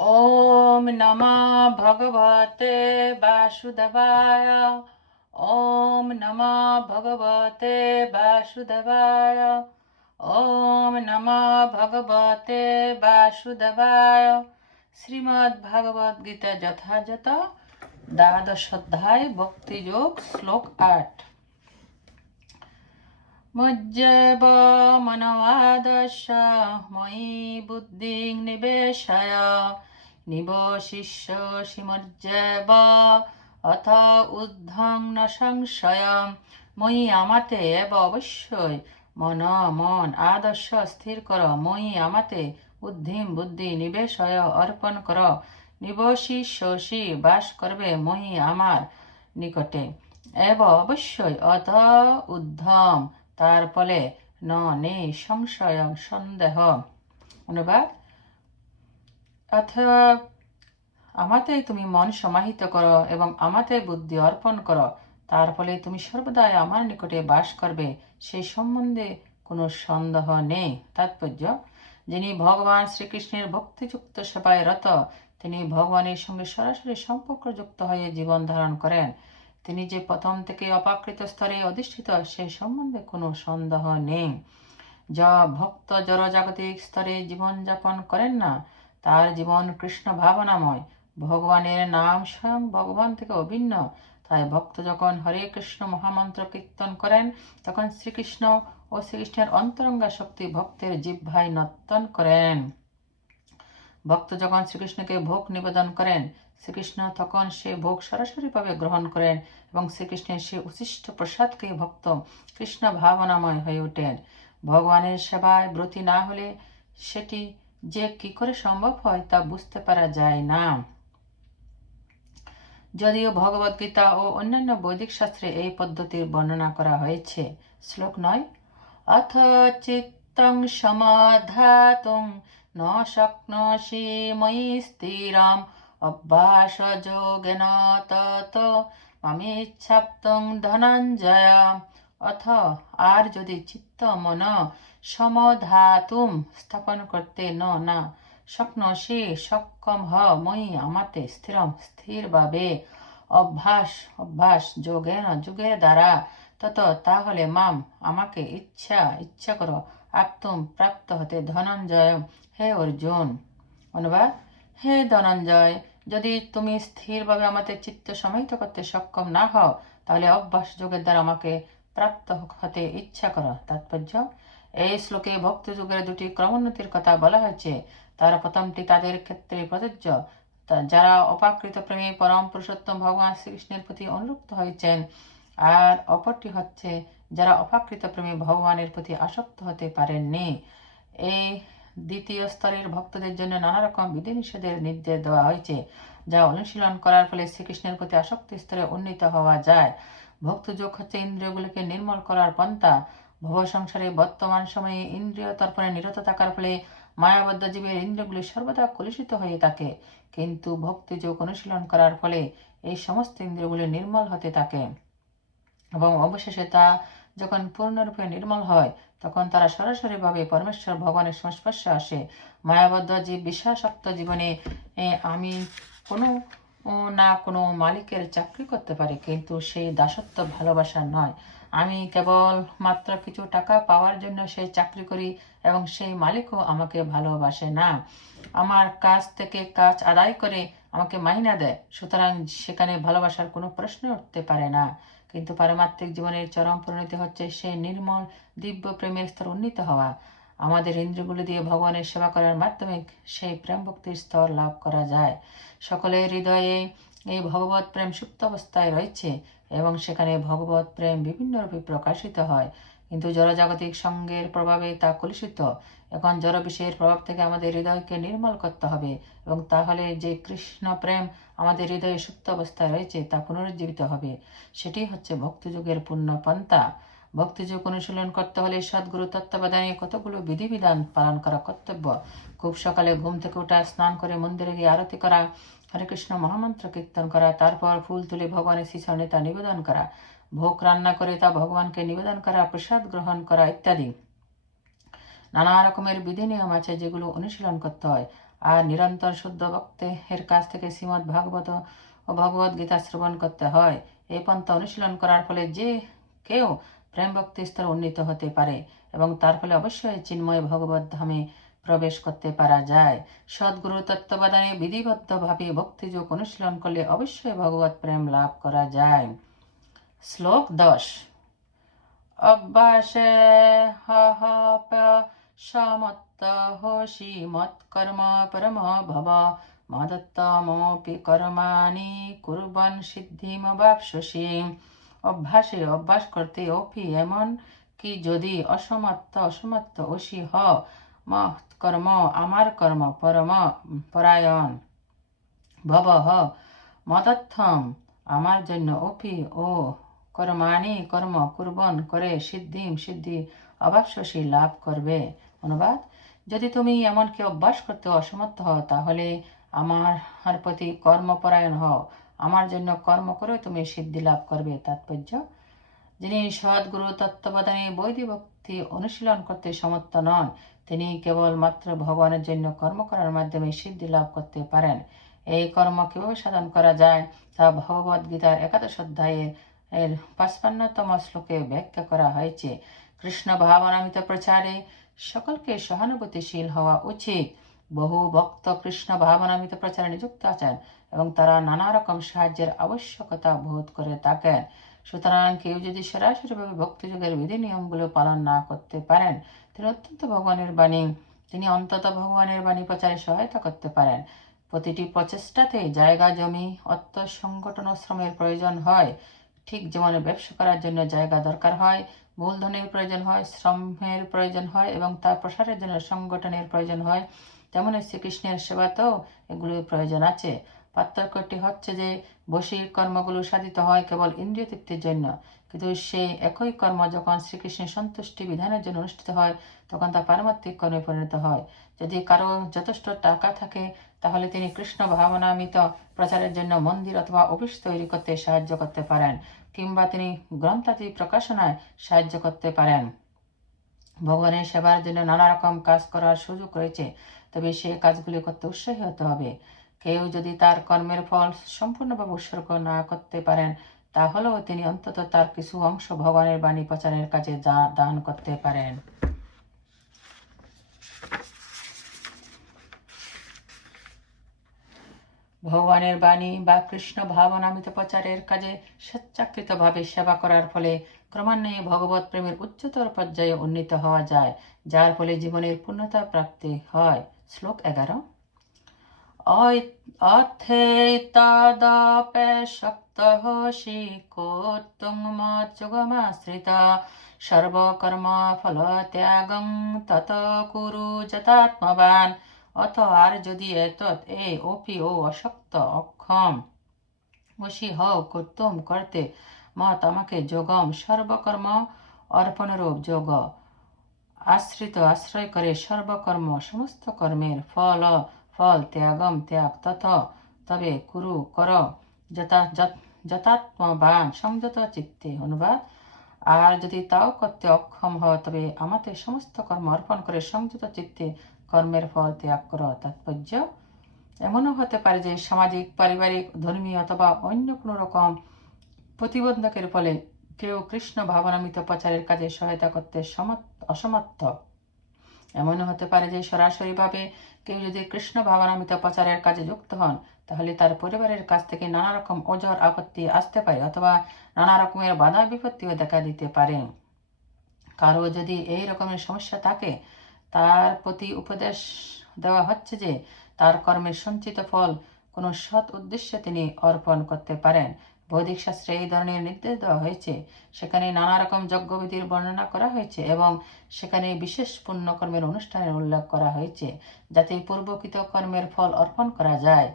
ॐ नमः भगवते वासुदेवाय ॐ नमः भगवते वासुदेवाय ॐ नमः भगवते वासुदेवाय শ্রীমদ্ গীতা যথাযথ দ্বাদশ অধ্যায় ভক্তিযোগ শ্লোক আট মজ্জৈব মনোবাদশ ময়ি বুদ্ধিং নিবেশয় নিবশিষ্যসি মজ্জৈব অথ উদ্ধং ন সংশয় মই আমাতে এব অবশ্যই। মন মন আদর্শ স্থির কর। মই আমাতে বুদ্ধিম বুদ্ধি নিবেশয় অর্পণ কর। নিবশিষ্যসি বাস করবে মই আমার নিকটে। এব অবশ্যই। অথ উদ্ধম। তার ফলে ন নেই সংশয় সন্দেহ। অনুবাদ। অথবা আমাতেই তুমি মন সমাহিত করো এবং আমাতে বুদ্ধি অর্পণ করো। তার ফলে তুমি সর্বদাই আমার নিকটে বাস করবে। সেই সম্বন্ধে কোনো সন্দেহ নেই। তাৎপর্য, যিনি ভগবান শ্রীকৃষ্ণের ভক্তিযুক্ত সেবায় রত, তিনি ভগবানের সঙ্গে সরাসরি সম্পর্কযুক্ত হয়ে জীবন ধারণ করেন। তিনি যে প্রথম থেকে অপাকৃত স্তরে অধিষ্ঠিত, সে সম্বন্ধে কোনো সন্দেহ নেই। যা ভক্ত জড়জাগতিক স্তরে জীবনযাপন করেন না তার জীবন কৃষ্ণ ভাবনাময়। ভগবানের নাম স্বয়ং ভগবান থেকে অভিন্ন। তাই ভক্ত যখন হরে কৃষ্ণ মহামন্ত্র কীর্তন করেন, তখন শ্রীকৃষ্ণ ও শ্রীকৃষ্ণের অন্তরঙ্গা শক্তি ভক্তের জিহ্বাই নর্তন করেন। ভক্ত যখন শ্রীকৃষ্ণকে ভোগ নিবেদন করেন, শ্রীকৃষ্ণ তখন সে ভোগ সরাসরিভাবে গ্রহণ করেন এবং শ্রীকৃষ্ণের সে উশিষ্ট প্রসাদকে ভক্ত কৃষ্ণ ভাবনাময় হয়ে ওঠেন। ভগবানের সেবায় ব্রতী না হলে সেটি যে কি করে সম্ভব হয় তা বুঝতে পারা যায় না। যদিও ভগবদ গীতা ও অন্যান্য বৈদিক শাস্ত্রে এই পদ্ধতির বর্ণনা করা হয়েছে। শ্লোক নয়, অথ চিত্তং সমাধাতুং ন শক্নসি ময়ি স্থিরাম অভ্যাসযোগেন তত মামিচ্ছাপ্তং ধনঞ্জয় অথ আর যদি চিত্ত মন সমধাতুম স্থাপন করতে ন, না। স্বপ্ন সে, সক্ষম হ, মই আমাতে স্থিরম, স্থিরভাবে। অভ্যাস অভ্যাস যোগেন যুগের দ্বারা। তত তাহলে মাম, আমাকে ইচ্ছা ইচ্ছা করো আপ্তম প্রাপ্ত হতে ধনঞ্জয়। হে অর্জুন। অনুবাদ হে ধনঞ্জয়, যদি তুমি স্থিরভাবে আমাদের চিত্ত সমাহিত করতে সক্ষম না হও, তাহলে অভ্যাস, যোগের দ্বারা আমাকে প্রাপ্ত হতে ইচ্ছা করো। তাৎপর্য এই শ্লোকে ভক্ত যুগের দুটি ক্রমোন্নতির কথা বলা হয়েছে তার প্রথমটি তাদের ক্ষেত্রে প্রযোজ্য যারা অপাকৃত প্রেমে পরম পুরুষোত্তম ভগবান শ্রীকৃষ্ণের প্রতি অনুরক্ত হয়েছেন আর অপরটি হচ্ছে যারা অপাকৃত প্রেমী ভগবানের প্রতি আসক্ত হতে পারেননি এই দ্বিতীয় স্তরের ভক্তদের জন্য নানা রকম বিধিনিষেধের নির্দেশ দেওয়া হয়েছে যা অনুশীলন করার ফলে শ্রীকৃষ্ণের প্রতি আসক্তি স্তরে উন্নীত হওয়া যায়। ভক্তযোগ হচ্ছে ইন্দ্রিয়গুলিকে নির্মল করার পন্থা। ভব সংসারে বর্তমান সময়ে ইন্দ্রিয় তর্পণে নিরত থাকার ফলে মায়াবদ্ধ জীবের ইন্দ্রিয়গুলি সর্বদা কলুষিত হয়ে থাকে। কিন্তু ভক্তিযোগ অনুশীলন করার ফলে এই সমস্ত ইন্দ্রিয়গুলি নির্মল হতে থাকে এবং অবশেষে তা যখন পূর্ণরূপে নির্মল হয়, তখন তারা সরাসরিভাবে পরমেশ্বর ভগবানের সংস্পর্শে আসে। মায়াবদ্ধ যে বিশ্বাসক্ত জীবনে আমি কোনো না কোনো মালিকের চাকরি করতে পারি, কিন্তু সেই দাসত্ব ভালোবাসা নয়। আমি কেবল মাত্র কিছু টাকা পাওয়ার জন্য সেই চাকরি করি এবং সেই মালিকও আমাকে ভালোবাসে না। আমার কাজ থেকে কাজ আদায় করে আমাকে মাইনা দেয়, সুতরাং সেখানে ভালোবাসার কোনো প্রশ্ন উঠতে পারে না। কিন্তু পারমাত্মিক জীবনের চরম পরিণতি হচ্ছে সেই নির্মল দিব্য প্রেমের স্তর উন্নীত হওয়া। আমাদের ইন্দ্রগুলি দিয়ে ভগবানের সেবা করার মাধ্যমে সেই প্রেম ভক্তির স্তর লাভ করা যায়। সকলের হৃদয়ে এই ভগবত প্রেম সুপ্ত অবস্থায় রয়েছে এবং সেখানে ভগবত প্রেম বিভিন্ন রূপে প্রকাশিত হয়। কিন্তু জড়জাগতিক সঙ্গের প্রভাবে তা কলুষিত। এখন জড় বিষয়ের প্রভাব থেকে আমাদের হৃদয়কে নির্মল করতে হবে এবং তাহলে যে কৃষ্ণ প্রেম আমাদের হৃদয়ে সুপ্ত অবস্থায় রয়েছে তা পুনরুজ্জীবিত হবে। সেটি হচ্ছে ভক্তিযুগের পূর্ণ পন্থা। ভক্তিযোগ অনুশীলন করতে হলে সদ্গুরু তত্ত্বাবধানে কতগুলো বিধিবিধান পালন করা কর্তব্য? খুব সকালে ঘুম থেকে ওঠা স্নান করে মন্দিরে গিয়ে আরতি করা, হরে কৃষ্ণ মহামন্ত্র কীর্তন করা, তারপর ফুল তুলে ভগবানের শিশনে তা নিবেদন করা, ভোগ রান্না করে তা ভগবানকে নিবেদন করা, প্রসাদ গ্রহণ করা ইত্যাদি। নানা রকমের বিধি নিয়ম আছে যেগুলো অনুশীলন করতে হয়। আর নিরন্তর শুদ্ধ ভক্তের কাছ থেকে শ্রীমদ্ ভাগবত ও ভগবত গীতা শ্রবণ করতে হয়। এই পন্থা অনুশীলন করার ফলে যে কেউ প্রেম ভক্তি স্তর উন্নীত হতে পারে এবং তার ফলে অবশ্যই চিন্ময় ভগবত ধামে প্রবেশ করতে পারা যায়। সদ্গুরু তত্ত্ববাদানে বিধিবদ্ধভাবে ভক্তিযোগ অনুশীলন করলে অবশ্যই ভগবত প্রেম লাভ করা যায়। শ্লোক দশ। অভ্যাসে হহ সমত্ত হোষি মৎকর্ম পরম ভব মদত্তমপি কর্মাণি কুর্বন সিদ্ধিমবাপসসি অভ্যাসে অভ্যাস করতে অপি এমন কি যদি অসমর্থ অসমর্থ অসি হ। মহৎ কর্ম, আমার কর্ম, পরম, পরায়ণ। ভব হ। মদত্থম। আমার জন্য অপি ও কর্মাণি কর্ম কুর্বন করে সিদ্ধিম সিদ্ধি অবাবশসী লাভ করবে। অনুবাদ। যদি তুমি এমনকি অভ্যাস করতে অসমর্থ হও, তাহলে আমার প্রতি কর্মপরায়ণ হও। আমার জন্য কর্ম করে, তুমি সিদ্ধি লাভ করবে। তাৎপর্য, যিনি সদ্গুরু তত্ত্ববাদানে বৈদিক ভক্তি অনুশীলন করতে সমর্থ নন, তিনি কেবল মাত্র ভগবানের জন্য কর্ম করার মাধ্যমে সিদ্ধি লাভ করতে পারেন। এই কর্ম কীভাবে সাধন করা যায়, তা ভগবদ গীতার একাদশ অধ্যায়ের এর পাঁচপান্নতম শ্লোকে ব্যাখ্যা করা হয়েছে। কৃষ্ণ ভাবনামিত প্রচারে সকলকে সহানুভূতিশীল হওয়া উচিত। বহু ভক্ত কৃষ্ণ ভাবনামিত প্রচারে নিযুক্ত আছেন। এবং তারা নানা রকম সাহায্যের আবশ্যকতা বোধ করে থাকেন। সুতরাং কেউ যদি সরাসরিভাবে ভক্তিযোগের বিধি নিয়মগুলো পালন না করতে পারেন, তিনি অত্যন্ত ভগবানের বাণী, তিনি অন্তত ভগবানের বাণী প্রচারে সহায়তা করতে পারেন। প্রতিটি প্রচেষ্টাতে জায়গা, জমি, অর্থ, সংগঠন ও শ্রমের প্রয়োজন হয়। ঠিক যেমন ব্যবসা করার জন্য জায়গা দরকার হয়, মূলধনের প্রয়োজন হয়, শ্রমের প্রয়োজন হয় এবং তার প্রসারের জন্য সংগঠনের প্রয়োজন হয়, তেমন শ্রীকৃষ্ণের সেবাতেও এগুলোর প্রয়োজন আছে। পার্থক্যটি হচ্ছে যে বসির কর্মগুলো সাধিত হয় কেবল ইন্দ্রিয় তৃপ্তির জন্য। কিন্তু সেই একই কর্ম যখন শ্রীকৃষ্ণের সন্তুষ্টি বিধানের জন্য অনুষ্ঠিত হয়, তখন তা পারমাত্মিক কর্মে পরিণত হয়। যদি কারও যথেষ্ট টাকা থাকে, তাহলে তিনি কৃষ্ণ ভাবনামিত প্রচারের জন্য মন্দির অথবা অফিস তৈরি করতে সাহায্য করতে পারেন, কিংবা তিনি গ্রন্থাদি প্রকাশনায় সাহায্য করতে পারেন। ভগবানের সেবার জন্য নানা রকম কাজ করার সুযোগ রয়েছে, তবে সে কাজগুলি করতে উৎসাহী হতে হবে। কেউ যদি তার কর্মের ফল সম্পূর্ণভাবে উৎসর্গ না করতে পারেন, তাহলেও তিনি অন্তত তার কিছু অংশ ভগবানের বাণী প্রচারের কাজে দান করতে পারেন। ভগবানের বাণী বা কৃষ্ণ ভাবনামিত প্রচারের কাজে স্বেচ্ছাকৃতভাবে সেবা করার ফলে ক্রমান্বয়ে ভগবত প্রেমের উচ্চতর পর্যায়ে উন্নীত হওয়া যায়, যার ফলে জীবনের পূর্ণতা প্রাপ্তি হয়। শ্লোক এগারো। অথেতদপে শক্তः শিকোত্তুং মজ্জগমাশ্রিতা সর্বকর্ম ফলত্যাগং তত কুরু যতাত্মবান অত আর যদি এতৎ এ অপি ও অশক্ত অক্ষম বসি হও কর্তুম করতে মত আমাকে যোগম সর্বকর্ম অর্পণরূপ যোগ আশ্রিত আশ্রয় করে সর্বকর্ম সমস্ত কর্মের ফল ফল ত্যাগম ত্যাগ তথ তবে কুরু কর যথা যথাত্মবান সংযত চিত্তে অনুবাদ আর যদি তাও করতে অক্ষম হয় তবে আমাদের সমস্ত কর্ম অর্পণ করে সংযত চিত্তে কর্মের ফল ত্যাগ কর তাৎপর্য এমনও হতে পারে যে সামাজিক পারিবারিক ধর্মীয় অথবা অন্য কোনো রকম প্রতিবন্ধকের ফলে কেউ কৃষ্ণ ভাবনামিত প্রচারের কাজে সহায়তা করতে অসমর্থ এমনও হতে পারে যে সরাসরিভাবে কেউ যদি কৃষ্ণ ভাবানামিত প্রচারের কাজে যুক্ত হন, তাহলে তার পরিবারের কাছ থেকে নানা রকম ওজর আপত্তি আসতে পারে অথবা নানা রকমের বাধা বিপত্তিও দেখা দিতে পারে। কারও যদি এই রকমের সমস্যা থাকে, তার প্রতি উপদেশ দেওয়া হচ্ছে যে, তার কর্মের সঞ্চিত ফল কোনো সৎ উদ্দেশ্যে তিনি অর্পণ করতে পারেন। বৈদিক শাস্ত্রে এই ধরনের নির্দেশ দেওয়া হয়েছে। সেখানে নানা রকম যজ্ঞবিধির বর্ণনা করা হয়েছে এবং সেখানে বিশেষ পুণ্যকর্মের অনুষ্ঠানের উল্লেখ করা হয়েছে, যাতে পূর্বকৃত কর্মের ফল অর্পণ করা যায়।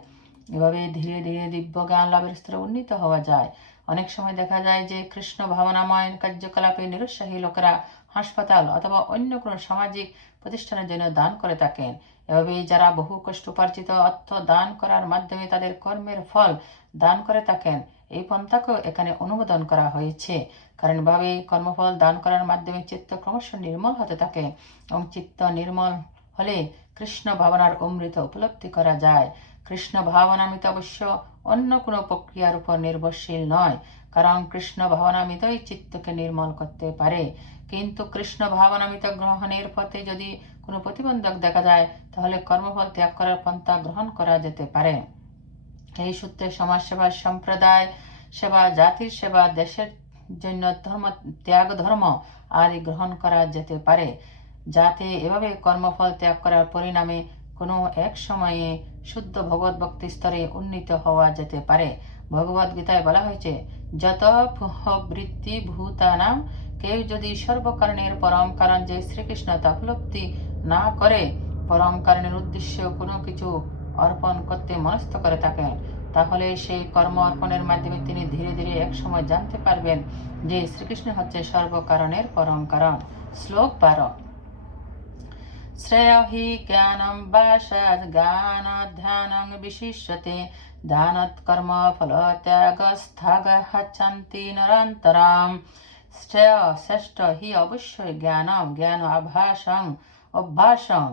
এভাবে ধীরে ধীরে দিব্য জ্ঞান লাভের স্তরে উন্নীত হওয়া যায়। অনেক সময় দেখা যায় যে কৃষ্ণ ভাবনাময় কার্যকলাপে নিরুৎসাহী লোকেরা হাসপাতাল অথবা অন্য কোনো সামাজিক প্রতিষ্ঠানের জন্য দান করে থাকেন। এভাবে যারা বহু কষ্ট উপার্জিত অর্থ দান করার মাধ্যমে তাদের কর্মের ফল দান করে থাকেন এই পন্থাকেও এখানে অনুমোদন করা হয়েছে। কারণ ভাবে কর্মফল দান করার মাধ্যমে চিত্ত ক্রমশ নির্মল হতে থাকে এবং চিত্ত নির্মল হলে কৃষ্ণ ভাবনার অমৃত উপলব্ধি করা যায়। কৃষ্ণ ভাবনামিত অবশ্য অন্য কোনো প্রক্রিয়ার উপর নির্ভরশীল নয়, কারণ কৃষ্ণ ভাবনামিতই চিত্তকে নির্মল করতে পারে। কিন্তু কৃষ্ণ ভাবনামিত গ্রহণের পথে যদি কোনো প্রতিবন্ধক দেখা যায়, তাহলে কর্মফল ত্যাগ করার পন্থা গ্রহণ করা যেতে পারে। এই সূত্রে সমাজ সেবা সম্প্রদায় সেবা, জাতির সেবা, দেশের জন্য ধর্ম, ত্যাগ, ধর্ম আদি গ্রহণ করা যেতে পারে। যাতে এভাবে কর্মফল ত্যাগ করার পরিণামে কোনো এক সময়ে শুদ্ধ ভগবত ভক্তি স্তরে উন্নীত হওয়া যেতে পারে। ভগবত গীতায় বলা হয়েছে, যত বৃত্তি ভূতানাম, কেউ যদি সর্বকারণের পরম কারণ যে শ্রীকৃষ্ণ তা উপলব্ধি না করে, পরম কারণের উদ্দেশ্য কোনো কিছু অর্পণ করতে মনস্থ করে থাকেন। তাহলে সেই কর্ম অর্পণের মাধ্যমে তিনি ধীরে ধীরে এক সময় জানতে পারবেন যে শ্রীকৃষ্ণ হচ্ছে সর্বকারণের পরম কারণ শ্লোক বারো। শ্রেয় হি জ্ঞানম বাসাদ জ্ঞান ধ্যানং বিশিষ্যতে। ধ্যানত কর্ম ফল ত্যাগ স্থগ হচ্ছন্তি নরন্তরাম। শ্রেয় শ্রেষ্ঠ হি অবশ্যই জ্ঞানম, জ্ঞান আভাসং অভ্যাসং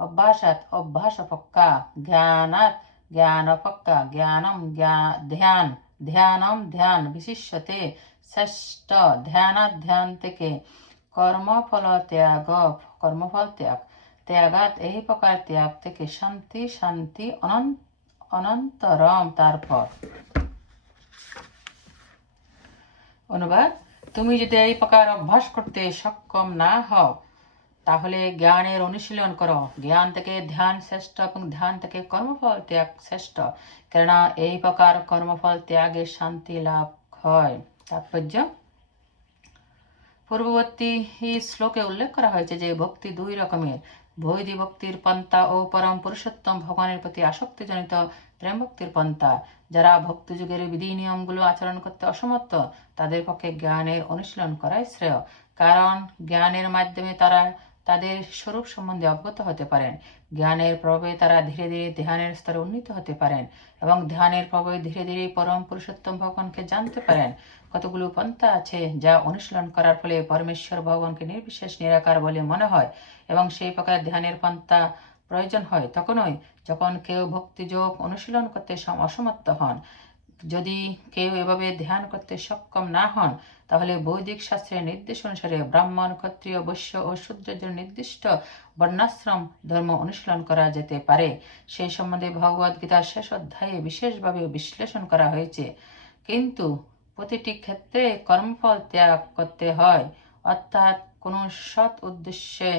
অভ্যাসাত অভ্যাস পক্কা জ্ঞানাত জ্ঞান পক্কা জ্ঞানম ধ্যান, ধ্যানম, ধ্যান বিশিষ্যতে, শ্রেষ্ঠ ধ্যানাত ধ্যান থেকে কর্মফল ত্যাগ কর্মফল ত্যাগ ত্যাগাত এই প্রকার ত্যাগ থেকে শান্তি শান্তি অনন্ত অনন্তরম তারপর। অনুবাদ, তুমি যদি এই প্রকার অভ্যাস করতে সক্ষম না হও তাহলে জ্ঞানের অনুশীলন করো। জ্ঞান থেকে ধ্যান শ্রেষ্ঠ এবং ধ্যান থেকে কর্মফল ত্যাগ শ্রেষ্ঠ। কেননা এই প্রকার কর্মফল ত্যাগে শান্তি লাভ হয়। তাৎপর্য? পূর্ববর্তী শ্লোকে উল্লেখ করা হয়েছে যে, ভক্তি দুই রকমের। বৈধি ভক্তির পন্থা ও পরম পুরুষোত্তম ভগবানের প্রতি আসক্তিজনিত প্রেম ভক্তির পন্থা। যারা ভক্তি যুগের বিধি নিয়মগুলো আচরণ করতে অসমর্থ, তাদের পক্ষে জ্ঞানের অনুশীলন করাই শ্রেয়। কারণ জ্ঞানের মাধ্যমে তারা তাদের স্বরূপ সম্বন্ধে অবগত হতে পারেন। জ্ঞানের প্রভাবে তারা ধীরে ধীরে ধ্যানের স্তরে উন্নীত হতে পারেন এবং ধ্যানের প্রভাবে ধীরে ধীরে পরম পুরুষোত্তম ভগবানকে জানতে পারেন। কতগুলো পন্থা আছে যা অনুশীলন করার ফলে পরমেশ্বর ভগবানকে নির্বিশেষ, নিরাকার বলে মনে হয় এবং সেই প্রকার ধ্যানের পন্থা প্রয়োজন হয় তখনই যখন কেউ ভক্তিযোগ অনুশীলন করতে অসমর্থ হন। যদি কেউ এভাবে ধ্যান করতে সক্ষম না হন তাহলে বৈদিক শাস্ত্রের নির্দেশ অনুসারে ব্রাহ্মণ, ক্ষত্রিয়, বৈশ্য ও শূদ্রের জন্য নির্দিষ্ট বর্ণাশ্রম ধর্ম অনুশীলন করা যেতে পারে। সেই সম্বন্ধে ভগবদ গীতার শেষ অধ্যায়ে বিশেষভাবে বিশ্লেষণ করা হয়েছে। কিন্তু প্রতিটি ক্ষেত্রে কর্মফল ত্যাগ করতে হয়, অর্থাৎ কোনো সৎ উদ্দেশ্যে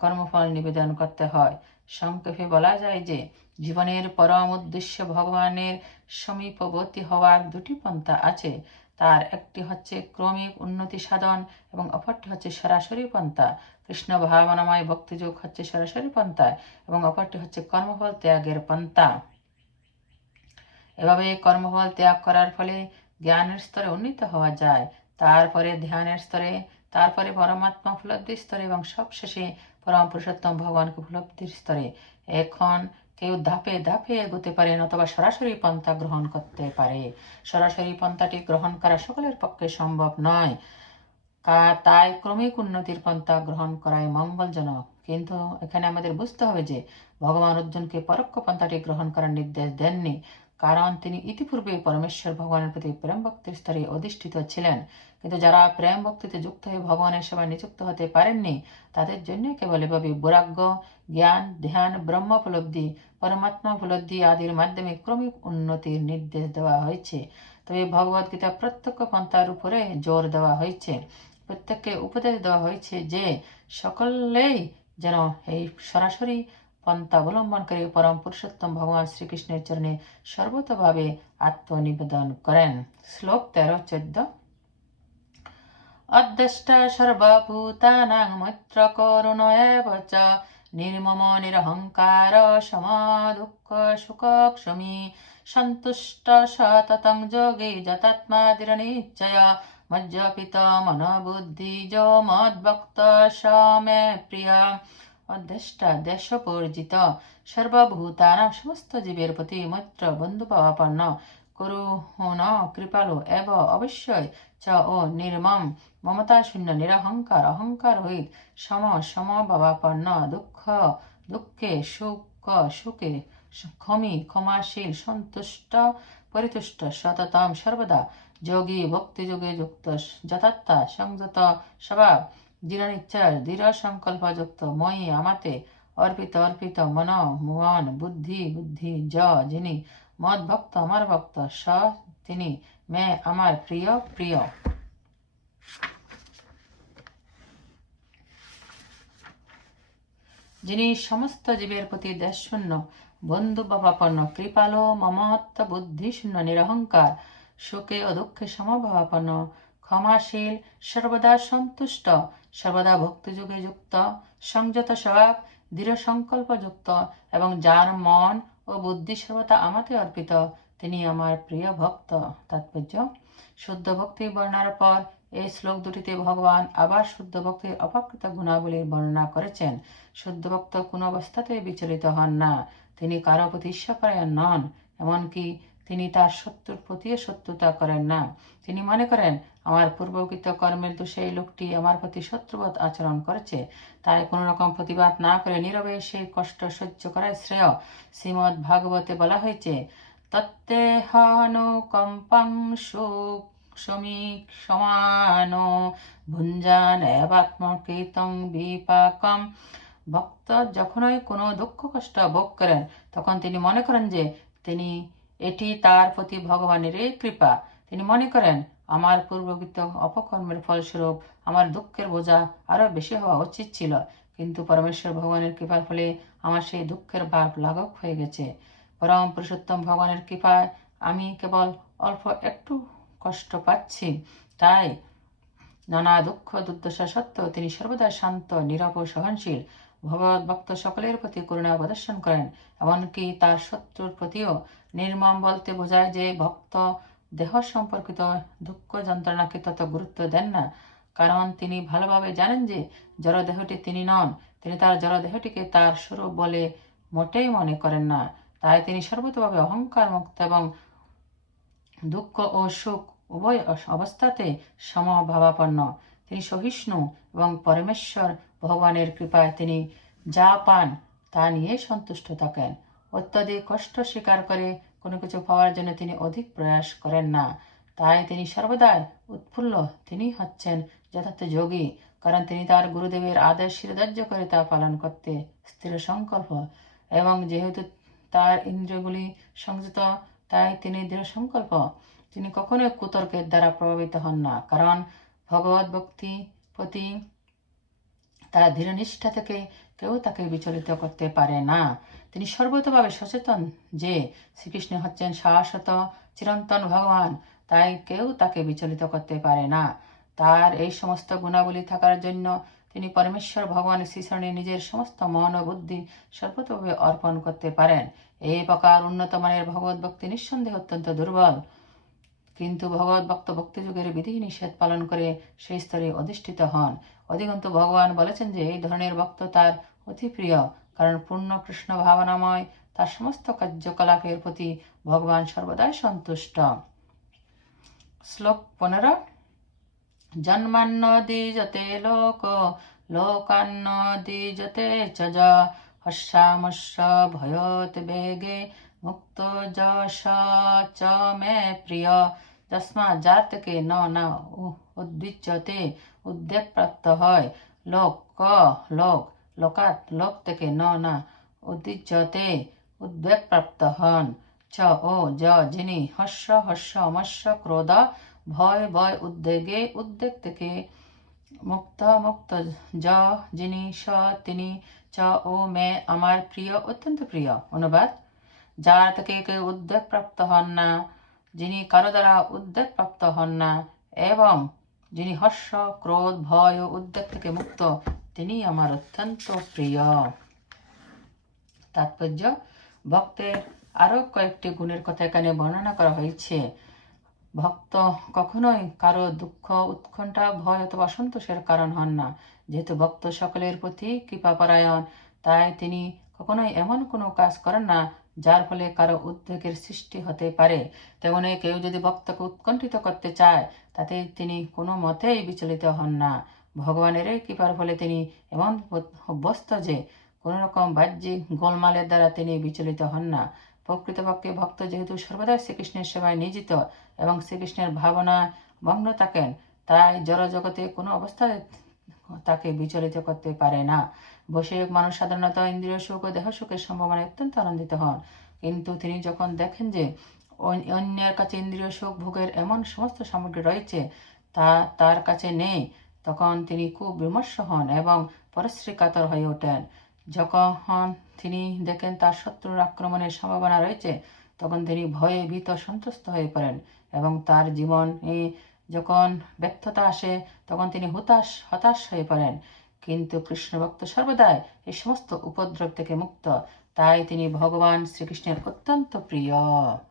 কর্মফল নিবেদন করতে হয়। সংক্ষেপে বলা যায় যে, জীবনের পরম উদ্দেশ্য ভগবানের সমীপবর্তী হওয়ার দুটি পন্থা আছে। তার একটি হচ্ছে ক্রমিক উন্নতি সাধন এবং অপরটি হচ্ছে সরাসরি পন্থা। কৃষ্ণ ভাবনাময় ভক্তিযোগ হচ্ছে সরাসরি পন্থা এবং অপরটি হচ্ছে কর্মফল ত্যাগের পন্থা। এভাবে কর্মফল ত্যাগ করার ফলে জ্ঞানের স্তরে উন্নীত হওয়া যায়। তারপরে ধ্যানের স্তরে, তারপরে পরমাত্মা উপলব্ধির স্তরে এবং সবশেষে পরম পুরুষোত্তম ভগবানকে উপলব্ধির স্তরে। এখন কেউ ধাপে ধাপে এগোতে পারেন অথবা সরাসরি পন্থা গ্রহণ করতে পারে। সরাসরি পন্থাটি গ্রহণ করা সকলের পক্ষে সম্ভব নয়। কা, তাই ক্রমিক উন্নতির পন্থা গ্রহণ করাই মঙ্গলজনক। কিন্তু এখানে আমাদের বুঝতে হবে যে, ভগবান অর্জুনকে পরোক্ষ পন্থাটি গ্রহণ করার নির্দেশ দেননি, কারণ তিনি ইতিপূর্বে পরমেশ্বর ভগবানের প্রতি প্রেম ভক্তির স্তরে অধিষ্ঠিত ছিলেন। কিন্তু যারা প্রেম ভক্তিতে যুক্ত হয়ে ভগবানের সেবায় নিযুক্ত হতে পারেননি, তাদের জন্য কেবল এভাবে বৈরাগ্য, জ্ঞান, ধ্যান, ব্রহ্ম উপলব্ধি পরমাত্মা উপলব্ধি আদির মাধ্যমে ক্রমিক উন্নতির নির্দেশ দেওয়া হয়েছে। তবে ভগবদ গীতা প্রত্যক্ষ পন্থার উপরে জোর দেওয়া হয়েছে। প্রত্যেককে উপদেশ দেওয়া হয়েছে যে, সকলেই যেন এই সরাসরি পন্থা অবলম্বন করে পরম পুরুষোত্তম ভগবান শ্রীকৃষ্ণের চরণে সর্বতভাবে আত্মনিবেদন করেন। শ্লোক তেরো, চোদ্দ। অদ্যষ্টা সর্বভূতানাং মৈত্র করুণ এব চ নির্মম নিরহংকার সম দুঃখ সুখ ক্ষমি সন্তুষ্ট সততং যোগে যতাত্মাদিরনিশ্চয় মজ্জপিত মনোবুদ্ধি যো মদ্ভক্ত সমে প্রিয় অধ্যষ্টা দেশ পরিচিত সর্বভূতানাম সমস্ত জীবের প্রতি মৈত্র বন্ধুভাবাপন্ন করুণ কৃপালু, এব অবশ্যই, চ ও নির্মম, মমতা শূন্য, নিরহংকার, অহংকার হইত, সম সমভাবাপন্ন দুঃখ, দুঃখে সুখ, সুখে ক্ষমি, ক্ষমাশীল, সন্তুষ্ট, পরিতুষ্ট, সততম, সর্বদা, যোগী ভক্তিযোগে যুক্ত যথাত্মা সংযত, স্বভাব, দৃঢ় নিশ্চয়, দৃঢ় সংকল্পযুক্ত ময়ী আমাতে অর্পিত অর্পিত, মন মন, বুদ্ধি বুদ্ধি য যিনি মদ ভক্ত, আমার ভক্ত, স, তিনি, মে, আমার প্রিয় প্রিয়। যিনি সমস্ত জীবের প্রতি দেশশূন্য, বন্ধু বাবাপন্ন কৃপালো, মমত্ব, বুদ্ধি, শূন্য, নিরহংকার, সুখে ও দুঃখে সমভাবাপন্ন ক্ষমাশীল, সর্বদা সন্তুষ্ট, সর্বদা ভক্তিযোগে যুক্ত, সংযত স্বভাব দৃঢ় সংকল্পযুক্ত এবং যার মন ও বুদ্ধি সর্বতা আমাতে অর্পিত। তিনি আমার প্রিয় ভক্ত। তাৎপর্য, শুদ্ধ ভক্তি বর্ণার পর এই শ্লোক দুটিতে ভগবান আবার শুদ্ধ ভক্তির অপকৃত গুণাবলীর বর্ণনা করেছেন। শুদ্ধ ভক্ত কোন অবস্থাতেই বিচলিত হন না। তিনি কারও প্রতি ঈর্ষাপরায়ণ নন, এমনকি তিনি তার শত্রুর প্রতিও শত্রুতা করেন না। তিনি মনে করেন, আমার পূর্বকৃত কর্মের দোষে এই লোকটি আমার প্রতি শত্রুবৎ আচরণ করেছে। তাই কোনো রকম প্রতিবাদ না করে নীরবে সেই কষ্ট সহ্য করায় শ্রেয় শ্রীমৎ ভাগবতে বলা হয়েছে সমান ভুঞ্জান ভক্ত যখনই কোনো দুঃখ কষ্ট ভোগ করেন, তখন তিনি মনে করেন যে তিনি এটি তার প্রতি ভগবানের কৃপা। তিনি মনে করেন, আমার পূর্বকৃত অপকর্মের ফলস্বরূপ আমার দুঃখের বোঝা আরও বেশি হওয়া উচিত ছিল। কিন্তু পরমেশ্বর ভগবানের কৃপার ফলে আমার সেই দুঃখের ভাব লাঘব হয়ে গেছে। পরম পুরুষোত্তম ভগবানের কৃপায় আমি কেবল অল্প একটু কষ্ট পাচ্ছি। তাই নানা দুঃখ দুর্দশা সত্ত্বেও তিনি সর্বদা শান্ত, নীরব ও সহনশীল ভগবত ভক্ত সকলের প্রতি করুণা প্রদর্শন করেন, এমনকি তার শত্রুর প্রতিও নির্মম বলতে বোঝায় যে ভক্ত দেহ সম্পর্কিত দুঃখ যন্ত্রণাকে তত গুরুত্ব দেন না। কারণ তিনি ভালোভাবে জানেন যে জড়দেহটি তিনি নন, তিনি তার জড়দেহটিকে তার স্বরূপ বলে মোটেই মনে করেন না। তাই তিনি সর্বতভাবে অহংকার মুক্ত এবং দুঃখ ও সুখ উভয় অবস্থাতে সমভাবাপন্ন। তিনি সহিষ্ণু এবং পরমেশ্বর ভগবানের কৃপায় তিনি যা পান তা নিয়ে সন্তুষ্ট থাকেন। অত্যধিক কষ্ট স্বীকার করে কোনো কিছু পাওয়ার জন্য তিনি অধিক প্রয়াস করেন না। তাই তিনি সর্বদাই উৎফুল্ল তিনি হচ্ছেন, যথার্থ যোগী। কারণ তিনি তার গুরুদেবের আদেশ শিরোধার্য করে তা পালন করতে স্থির সংকল্প। এবং যেহেতু তার ইন্দ্রিয়গুলি সংযত, তাই তিনি দৃঢ় সংকল্প। তিনি কখনোই কুতর্কের দ্বারা প্রভাবিত হন না। কারণ ভগবত ভক্তি প্রতি তার দৃঢ়নিষ্ঠা থেকে কেউ তাকে বিচলিত করতে পারে না। তিনি সর্বতভাবে সচেতন যে শ্রীকৃষ্ণ হচ্ছেন শাশ্বত, চিরন্তন ভগবান, তাই কেউ তাকে বিচলিত করতে পারে না। তার এই সমস্ত গুণাবলী থাকার জন্য তিনি পরমেশ্বর ভগবানের শ্রীচরণে নিজের সমস্ত মন ও বুদ্ধি সর্বতভাবে অর্পণ করতে পারেন। এই প্রকার উন্নত মানের ভগবত ভক্তি নিঃসন্দেহে অত্যন্ত দুর্বল। কিন্তু ভগবত ভক্ত ভক্তিযুগের বিধি নিষেধ পালন করে সেই স্তরে অধিষ্ঠিত হন। অধিকন্তু ভগবান বলেছেন যে, এই ধরনের ভক্ত তার অতি প্রিয়, কারণ পূর্ণ কৃষ্ণ ভাবনাময় তার সমস্ত কার্যকলাপের প্রতি ভগবান সর্বদাই সন্তুষ্ট। শ্লোক পনেরো, জন্মান্ন দ্বিজতে লোক, লোকান্ন দ্বিজতে চ হর্ষামস্য ভয়ত বেগে মুক্ত যশ চ মে প্রিয়। তসমা থেকে ন না উদ্বিচ্যতে উদ্বেগ হয় লোক ক লোক লোকাত লোক থেকে ন না উদ্বিচ্যতে উদ্বেগ প্রাপ্ত হন ছ ও য যিনি হর্ষ হর্ষ অমস্য ক্রোধ ভয় ভয় উদ্বেগে উদ্বেগ থেকে মুক্ত মুক্ত য যিনি স তিনি চ ও মে আমার প্রিয় অত্যন্ত প্রিয় অনুবাদ যার থেকে কেউ উদ্বেগ প্রাপ্ত হন না যিনি কারও দ্বারা উদ্বেগ প্রাপ্ত হন না, এবং যিনি হর্ষ, ক্রোধ, ভয় ও উদ্বেগ থেকে মুক্ত, তিনি আমার অত্যন্ত প্রিয়। তাৎপর্য, ভক্তের আরও কয়েকটি গুণের কথা এখানে বর্ণনা করা হয়েছে। ভক্ত কখনোই কারও দুঃখ, উৎকণ্ঠা, ভয় অথবা অসন্তোষের কারণ হন না। যেহেতু ভক্ত সকলের প্রতি কৃপাপরায়ণ তাই তিনি কখনোই এমন কোনো কাজ করেন না যার ফলে কারও উদ্বেগের সৃষ্টি হতে পারে। তেমনি কেউ যদি ভক্তকে উৎকণ্ঠিত করতে চায়, তাতে তিনি কোনো মতেই বিচলিত হন না। ভগবানের কৃপার ফলে তিনি এমন অভ্যস্ত যে, কোনো রকম বাহ্যিক গোলমালের দ্বারা তিনি বিচলিত হন না। প্রকৃতপক্ষে ভক্ত যেহেতু সর্বদা শ্রীকৃষ্ণের সেবায় নিয়োজিত এবং শ্রীকৃষ্ণের ভাবনায় মগ্ন থাকেন, তাই জড়জগতে কোনো অবস্থায় তাকে বিচলিত করতে পারে না। বৈষয়িক মানুষ সাধারণত ইন্দ্রিয় সুখ ও দেহ সুখের সম্ভাবনায় অত্যন্ত আনন্দিত হন। কিন্তু তিনি যখন দেখেন যে অন্য- অন্যের কাছে ইন্দ্রিয় সুখ ভোগের এমন সমস্ত সামগ্রী রয়েছে, তা তার কাছে নেই, তখন তিনি খুব বিমর্ষ হন এবং পরশ্রী কাতর হয়ে ওঠেন। যখন তিনি দেখেন তার শত্রুর আক্রমণের সম্ভাবনা রয়েছে, তখন তিনি ভয়ে ভীত সন্ত্রস্ত হয়ে পড়েন এবং তার জীবনে যখন ব্যর্থতা আসে, তখন তিনি হতাশ হতাশ হয়ে পড়েন। কিন্তু কৃষ্ণভক্ত সর্বদাই এই সমস্ত উপদ্রব থেকে মুক্ত। তাই তিনি ভগবান শ্রীকৃষ্ণের অত্যন্ত প্রিয়।